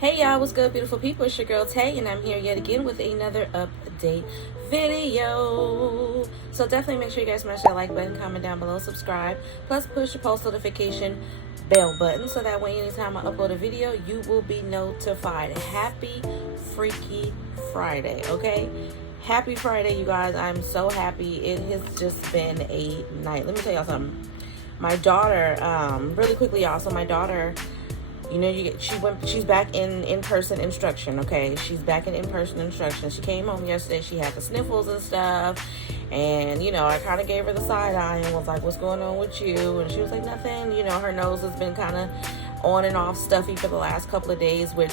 Hey y'all, what's good, beautiful people? It's your girl Tay, and I'm here yet again with another update video. So definitely make sure you guys smash that like button, comment down below, subscribe, plus push the post notification bell button so that way anytime I upload a video, you will be notified. Happy Freaky Friday, okay? Happy Friday, you guys. I'm so happy. It has just been a night. Let me tell y'all something. My daughter, really quickly, y'all. So my daughter, she's back in in-person instruction. Okay, she's back in in-person instruction. She came home yesterday. She had the sniffles and stuff, and I kind of gave her the side eye and was like, "What's going on with you?" And she was like, "Nothing." Her nose has been kind of on and off stuffy for the last couple of days, which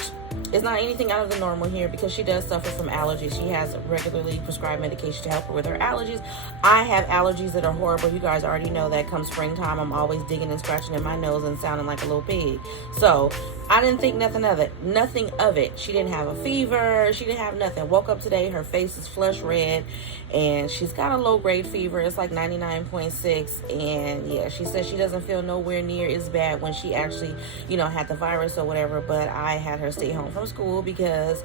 is not anything out of the normal here because she does suffer from allergies. She has regularly prescribed medication to help her with her allergies. I have allergies that are horrible. You guys already know that come springtime, I'm always digging and scratching in my nose and sounding like a little pig. So I didn't think nothing of it. She didn't have a fever. She didn't have nothing. Woke up today, her face is flush red, and she's got a low-grade fever. It's like 99.6, and yeah, she says she doesn't feel nowhere near as bad when she actually, had the virus or whatever, but I had her stay home from school because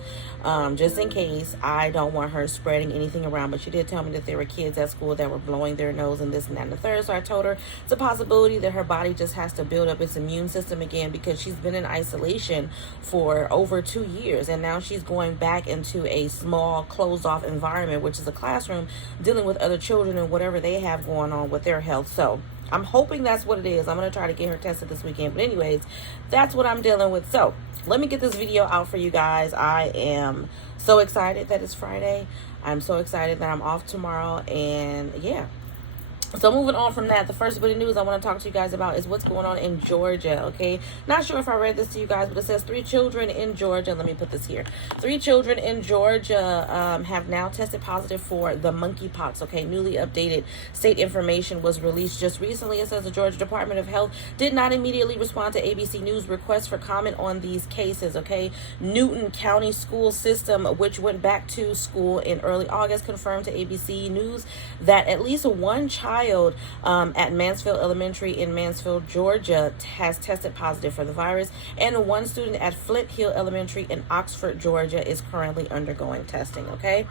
just in case, I don't want her spreading anything around. But she did tell me that there were kids at school that were blowing their nose and this and that and the third, so I told her it's a possibility that her body just has to build up its immune system again because she's been in isolation for over 2 years, and now she's going back into a small closed off environment, which is a classroom, dealing with other children and whatever they have going on with their health. So I'm hoping that's what it is. I'm going to try to get her tested this weekend. But anyways, that's what I'm dealing with. So let me get this video out for you guys. I am so excited that it's Friday. I'm so excited that I'm off tomorrow. And yeah. So moving on from that, the first bit of news I want to talk to you guys about is what's going on in Georgia, okay? Not sure if I read this to you guys, but it says 3 children in Georgia. Let me put this here. 3 children in Georgia have now tested positive for the monkeypox, okay? Newly updated state information was released just recently. It says the Georgia Department of Health did not immediately respond to ABC News requests for comment on these cases, okay? Newton County School System, which went back to school in early August, confirmed to ABC News that at least one child at Mansfield Elementary in Mansfield, Georgia, has tested positive for the virus, and one student at Flint Hill Elementary in Oxford, Georgia, is currently undergoing testing. Okay.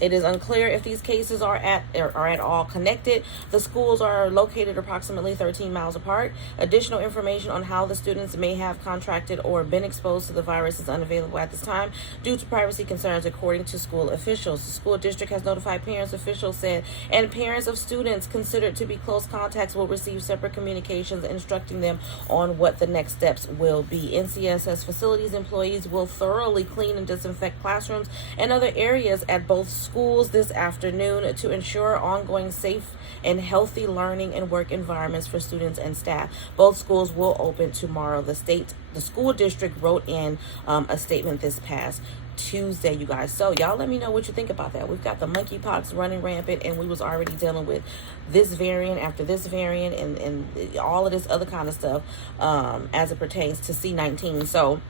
It is unclear if these cases are at all connected. The schools are located approximately 13 miles apart. Additional information on how the students may have contracted or been exposed to the virus is unavailable at this time due to privacy concerns, according to school officials. The school district has notified parents, officials said, and parents of students considered to be close contacts will receive separate communications instructing them on what the next steps will be. NCSS facilities employees will thoroughly clean and disinfect classrooms and other areas at both schools this afternoon to ensure ongoing safe and healthy learning and work environments for students and staff. Both schools will open tomorrow. The school district wrote in a statement this past Tuesday, you guys. So y'all let me know what you think about that. We've got the monkeypox running rampant, and we was already dealing with this variant after this variant and all of this other kind of stuff as it pertains to C-19. So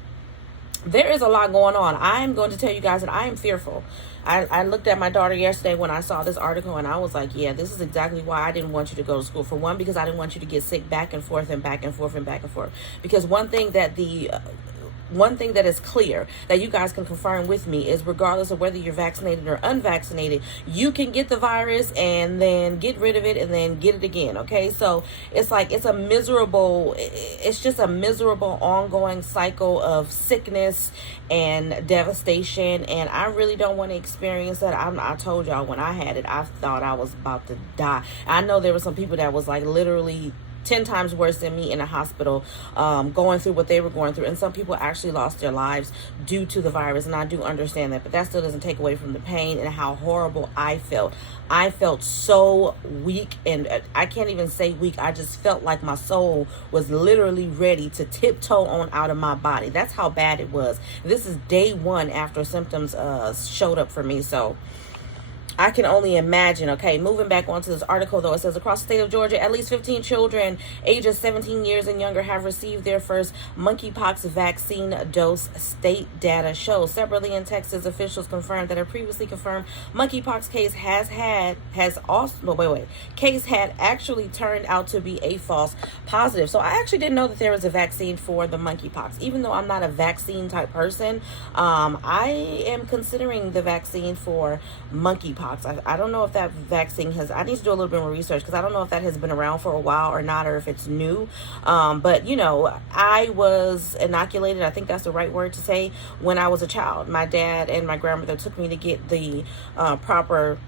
there is a lot going on. I'm going to tell you guys that I am fearful. I looked at my daughter yesterday when I saw this article, and I was like, yeah, this is exactly why I didn't want you to go to school. For one, because I didn't want you to get sick back and forth and back and forth and back and forth. Because one thing that is clear that you guys can confirm with me is regardless of whether you're vaccinated or unvaccinated, you can get the virus and then get rid of it and then get it again, okay? So it's like it's just a miserable ongoing cycle of sickness and devastation, and I really don't want to experience that. I told y'all when I had it, I thought I was about to die. I know there were some people that was like literally 10 times worse than me in a hospital, going through what they were going through. And some people actually lost their lives due to the virus. And I do understand that, but that still doesn't take away from the pain and how horrible I felt. I felt so weak, and I can't even say weak. I just felt like my soul was literally ready to tiptoe on out of my body. That's how bad it was. This is day 1 after symptoms showed up for me. So I can only imagine. Okay, moving back onto this article, though, it says across the state of Georgia, at least 15 children ages 17 years and younger have received their first monkeypox vaccine dose, state data shows. Separately in Texas, officials confirmed that a previously confirmed monkeypox case case had actually turned out to be a false positive. So I actually didn't know that there was a vaccine for the monkeypox. Even though I'm not a vaccine type person, I am considering the vaccine for monkeypox. I don't know if that vaccine I need to do a little bit more research because I don't know if that has been around for a while or not, or if it's new. But, you know, I was inoculated, I think that's the right word to say, when I was a child. My dad and my grandmother took me to get the proper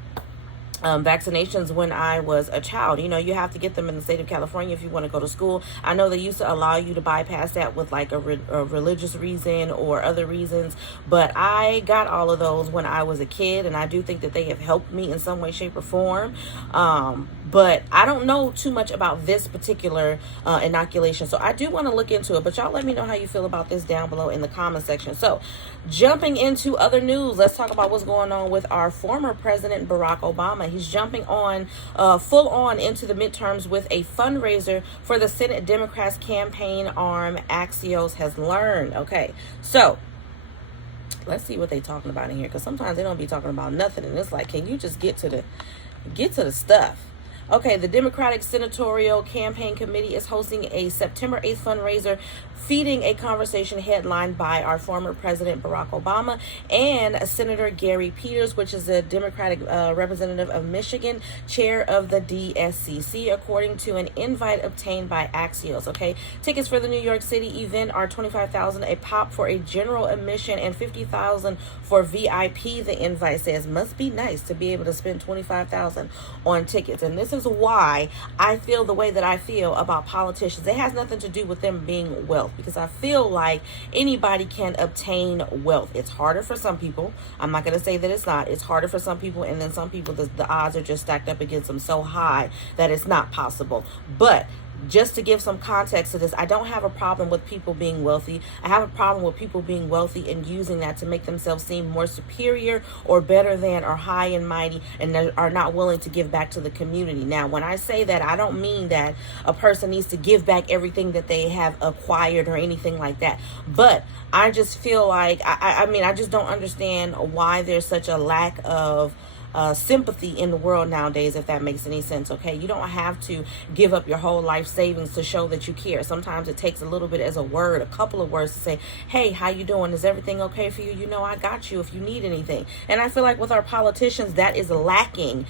vaccinations when I was a child. You know, you have to get them in the state of California if you want to go to school. I know they used to allow you to bypass that with like a religious reason or other reasons, but I got all of those when I was a kid, and I do think that they have helped me in some way, shape, or form. But I don't know too much about this particular inoculation, so I do want to look into it. But y'all let me know how you feel about this down below in the comment section. So jumping into other news, let's talk about what's going on with our former president, Barack Obama. He's jumping on full on into the midterms with a fundraiser for the Senate Democrats campaign arm, Axios has learned. Okay, so let's see what they're talking about in here, because sometimes they don't be talking about nothing, and it's like, can you just get to the stuff? Okay, the Democratic Senatorial Campaign Committee is hosting a September 8th fundraiser feeding a conversation headlined by our former president, Barack Obama, and Senator Gary Peters, which is a Democratic representative of Michigan, chair of the DSCC, according to an invite obtained by Axios. Okay, tickets for the New York City event are $25,000 a pop for a general admission and $50,000 for VIP. The invite says must be nice to be able to spend $25,000 on tickets, and this is why I feel the way that I feel about politicians. It has nothing to do with them being wealth, because I feel like anybody can obtain wealth. It's harder for some people. I'm not going to say that it's not. It's harder for some people, and then some people, the odds are just stacked up against them so high that it's not possible. But just to give some context to this, I don't have a problem with people being wealthy. I have a problem with people being wealthy and using that to make themselves seem more superior or better than or high and mighty, and are not willing to give back to the community. Now, when I say that, I don't mean that a person needs to give back everything that they have acquired or anything like that. But I just feel like, I mean, I just don't understand why there's such a lack of sympathy in the world nowadays, if that makes any sense. Okay, you don't have to give up your whole life savings to show that you care. Sometimes it takes a little bit as a word, a couple of words to say, hey, how you doing? Is everything okay for you? You know, I got you if you need anything. And I feel like with our politicians, that is lacking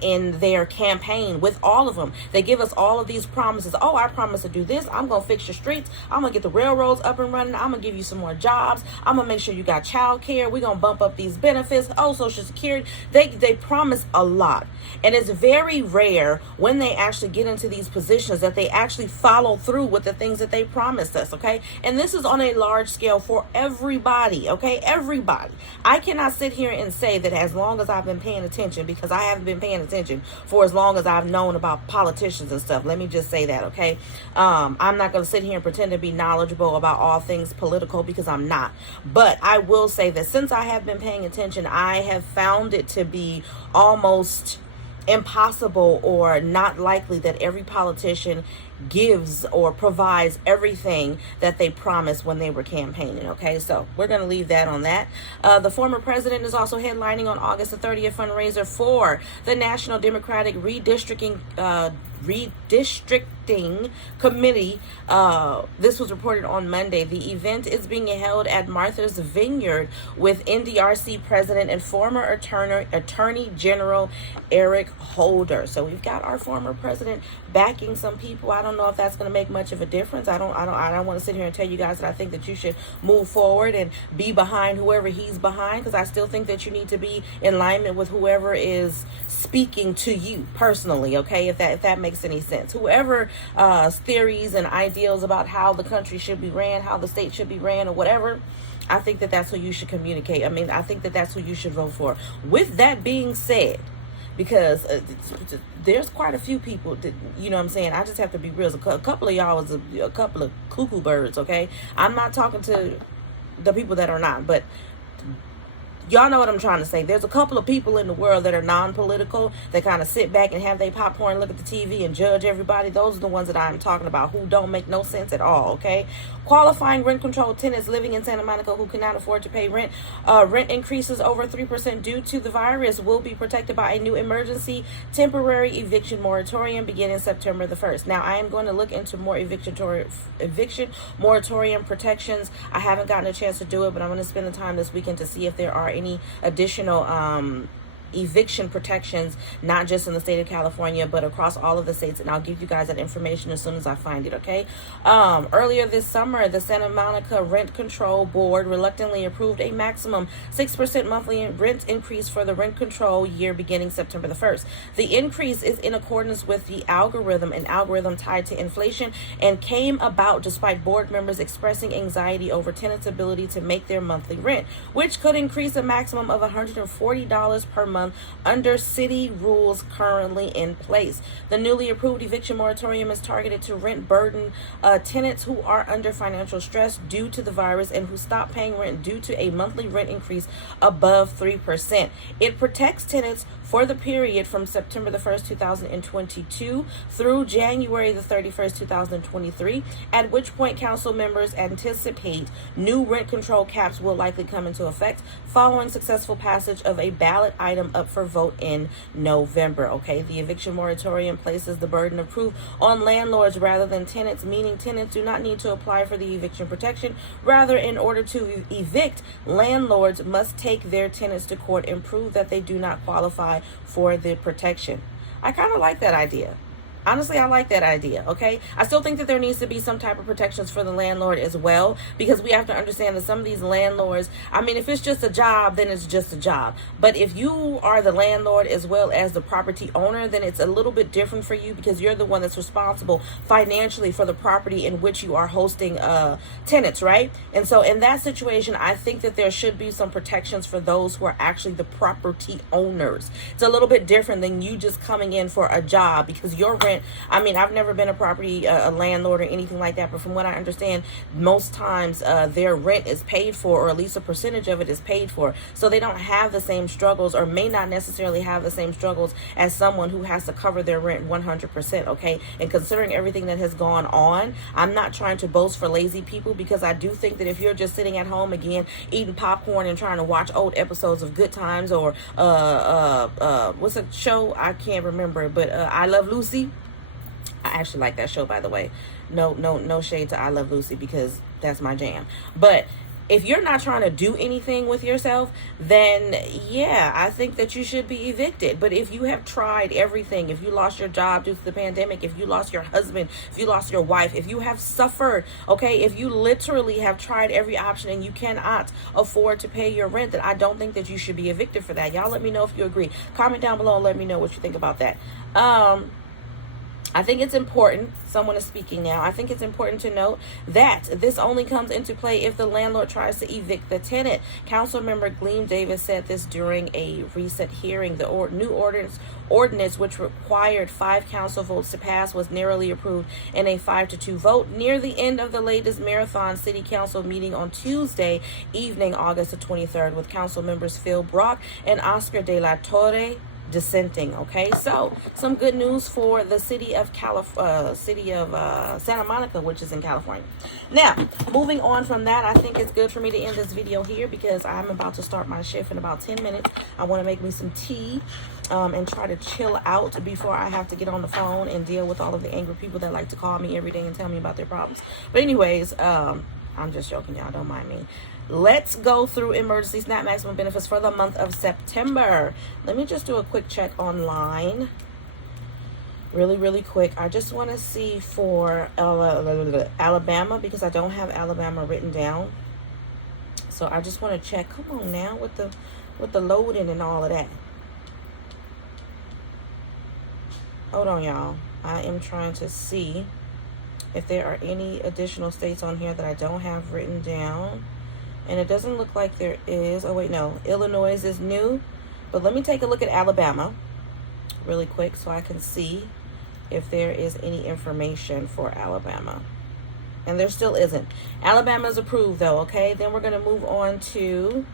in their campaign. With all of them, they give us all of these promises. Oh, I promise to do this. I'm gonna fix your streets. I'm gonna get the railroads up and running. I'm gonna give you some more jobs. I'm gonna make sure you got child care. We're gonna bump up these benefits. Oh, Social Security. They promise a lot, and it's very rare when they actually get into these positions that they actually follow through with the things that they promised us. Okay, and this is on a large scale for everybody. Okay, everybody. I cannot sit here and say that as long as I've been paying attention, because I haven't been paying attention for as long as I've known about politicians and stuff. Let me just say that. Okay, I'm not going to sit here and pretend to be knowledgeable about all things political, because I'm not. But I will say that since I have been paying attention, I have found it to be almost impossible or not likely that every politician gives or provides everything that they promised when they were campaigning. Okay, so we're going to leave that on that. The former president is also headlining on August the 30th fundraiser for the National Democratic Redistricting Committee. This was reported on Monday. The event is being held at Martha's Vineyard with NDRC President and former Attorney General Eric Holder. So we've got our former president backing some people. I don't know if that's going to make much of a difference. I don't want to sit here and tell you guys that I think that you should move forward and be behind whoever he's behind, because I still think that you need to be in alignment with whoever is speaking to you personally. Okay, if that makes any sense. Whoever theories and ideals about how the country should be ran, how the state should be ran, or whatever, I think that that's who you should communicate. I mean, I think that that's who you should vote for. With that being said, because there's quite a few people that, you know what I'm saying, I just have to be real. A couple of y'all is a couple of cuckoo birds. Okay, I'm not talking to the people that are not, but y'all know what I'm trying to say. There's a couple of people in the world that are non-political, that kind of sit back and have their popcorn, look at the TV, and judge everybody. Those are the ones that I'm talking about, who don't make no sense at all, okay? Qualifying rent control tenants living in Santa Monica who cannot afford to pay rent, rent increases over 3% due to the virus will be protected by a new emergency temporary eviction moratorium beginning September the 1st. Now, I am going to look into more eviction moratorium protections. I haven't gotten a chance to do it, but I'm going to spend the time this weekend to see if there are any additional eviction protections, not just in the state of California, but across all of the states, and I'll give you guys that information as soon as I find it, okay? Earlier this summer, the Santa Monica Rent Control Board reluctantly approved a maximum 6% monthly rent increase for the rent control year beginning September the 1st. The increase is in accordance with an algorithm tied to inflation, and came about despite board members expressing anxiety over tenants' ability to make their monthly rent, which could increase a maximum of $140 per month under city rules currently in place. The newly approved eviction moratorium is targeted to rent burden tenants who are under financial stress due to the virus and who stop paying rent due to a monthly rent increase above 3%. It protects tenants for the period from September the 1st, 2022 through January the 31st, 2023, at which point council members anticipate new rent control caps will likely come into effect following successful passage of a ballot item up for vote in November. Okay, the eviction moratorium places the burden of proof on landlords rather than tenants, meaning tenants do not need to apply for the eviction protection. Rather, in order to evict, landlords must take their tenants to court and prove that they do not qualify for the protection. I kind of like that idea. Honestly, I like that idea, okay? I still think that there needs to be some type of protections for the landlord as well, because we have to understand that some of these landlords, I mean, if it's just a job, then it's just a job. But if you are the landlord as well as the property owner, then it's a little bit different for you, because you're the one that's responsible financially for the property in which you are hosting tenants, right? And so in that situation, I think that there should be some protections for those who are actually the property owners. It's a little bit different than you just coming in for a job, because your rent, I mean, I've never been a landlord or anything like that, but from what I understand, most times their rent is paid for, or at least a percentage of it is paid for. So they don't have the same struggles, or may not necessarily have the same struggles as someone who has to cover their rent 100%, okay? And considering everything that has gone on, I'm not trying to boast for lazy people, because I do think that if you're just sitting at home again, eating popcorn and trying to watch old episodes of Good Times, or what's a show? I can't remember, but I Love Lucy. I actually like that show, by the way. No shade to I Love Lucy, because that's my jam. But if you're not trying to do anything with yourself, then yeah, I think that you should be evicted. But if you have tried everything, if you lost your job due to the pandemic, if you lost your husband, if you lost your wife, if you have suffered, okay, if you literally have tried every option and you cannot afford to pay your rent, then I don't think that you should be evicted for that. Y'all let me know if you agree. Comment down below and let me know what you think about that. I think it's important, someone is speaking now, I think it's important to note that this only comes into play if the landlord tries to evict the tenant. Councilmember Gleam Davis said this during a recent hearing. The new ordinance, which required 5 council votes to pass, was narrowly approved in a 5-2 vote near the end of the latest marathon city council meeting on Tuesday evening, August the 23rd, with council members Phil Brock and Oscar De La Torre dissenting. Okay, so some good news for the city of Santa Monica, which is in California. Now, moving on from that, I think it's good for me to end this video here, because I'm about to start my shift in about 10 minutes. I want to make me some tea and try to chill out before I have to get on the phone and deal with all of the angry people that like to call me every day and tell me about their problems. But anyways, I'm just joking, y'all, don't mind me. Let's go through emergency SNAP maximum benefits for the month of September. Let me just do a quick check online. Really quick. I just want to see for Alabama, because I don't have Alabama written down. So I just want to check. Come on now with the loading and all of that. Hold on, y'all. I am trying to see if there are any additional states on here that I don't have written down. And it doesn't look like there is. Oh, wait, no. Illinois is new. But let me take a look at Alabama really quick so I can see if there is any information for Alabama. And there still isn't. Alabama's approved, though, okay? Then we're going to move on to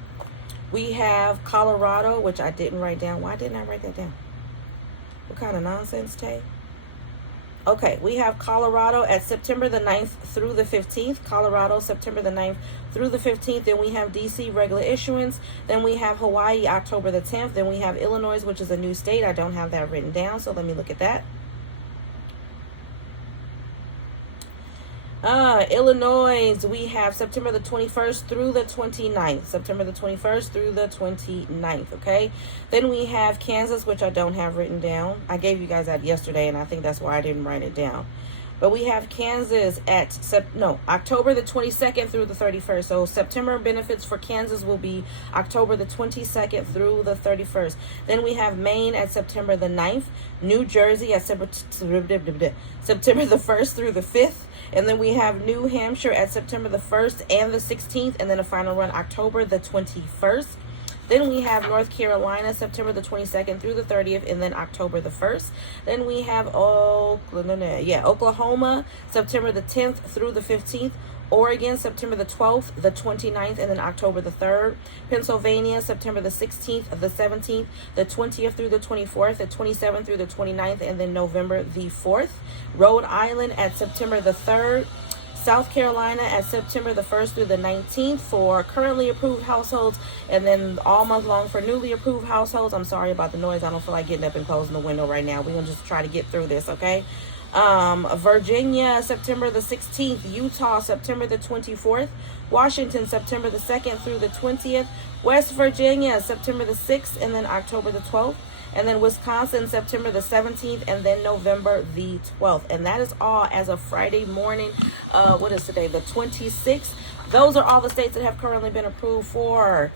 We have Colorado, which I didn't write down. Why didn't I write that down? What kind of nonsense, Tay? Okay, we have Colorado at September the 9th through the 15th. Colorado, September the 9th through the 15th. Then we have DC, regular issuance. Then we have Hawaii, October the 10th. Then we have Illinois, which is a new state. I don't have that written down, so let me look at that. Illinois, we have September the 21st through the 29th. September the 21st through the 29th, okay? Then we have Kansas, which I don't have written down. I gave you guys that yesterday, and I think that's why I didn't write it down. But we have Kansas at, October the 22nd through the 31st. So September benefits for Kansas will be October the 22nd through the 31st. Then we have Maine at September the 9th. New Jersey at September the 1st through the 5th. And then we have New Hampshire at September the 1st and the 16th. And then a final run October the 21st. Then we have North Carolina, September the 22nd through the 30th, and then October the 1st. Then we have Oklahoma, September the 10th through the 15th. Oregon, September the 12th, the 29th, and then October the 3rd. Pennsylvania, September the 16th, the 17th, the 20th through the 24th, the 27th through the 29th, and then November the 4th. Rhode Island at September the 3rd. South Carolina at September the 1st through the 19th for currently approved households, and then all month long for newly approved households. I'm sorry about the noise. I don't feel like getting up and closing the window right now. We're going to just try to get through this, okay? Virginia, September the 16th. Utah, September the 24th. Washington, September the 2nd through the 20th. West Virginia, September the 6th, and then October the 12th. And then Wisconsin, September the 17th, and then November the 12th. And that is all as of Friday morning. What is today? The 26th. Those are all the states that have currently been approved for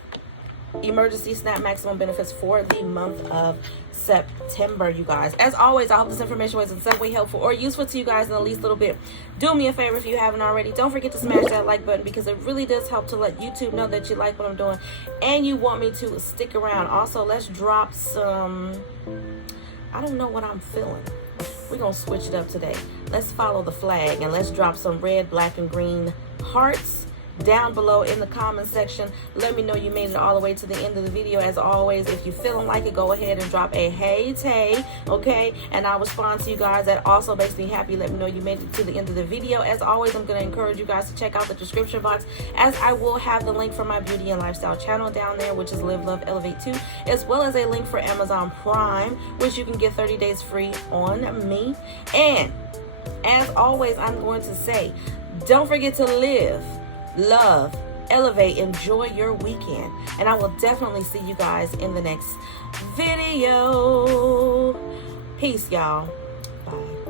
emergency SNAP maximum benefits for the month of September, you guys. As always, I hope this information was in some way helpful or useful to you guys in the least little bit. Do me a favor if you haven't already. Don't forget to smash that like button because it really does help to let YouTube know that you like what I'm doing and you want me to stick around. Also, let's drop some, I don't know what I'm feeling. We're going to switch it up today. Let's follow the flag and let's drop some red, black, and green hearts down below in the comment section. Let me know you made it all the way to the end of the video. As always, if you're feeling like it, go ahead and drop a hey Tay, okay, and I'll respond to you guys. That also makes me happy. Let me know you made it to the end of the video. As always, I'm going to encourage you guys to check out the description box, as I will have the link for my beauty and lifestyle channel down there, which is Live Love Elevate 2, as well as a link for Amazon Prime, which you can get 30 days free on me. And as always, I'm going to say, don't forget to live, love, elevate, enjoy your weekend, and I will definitely see you guys in the next video. Peace, y'all. Bye.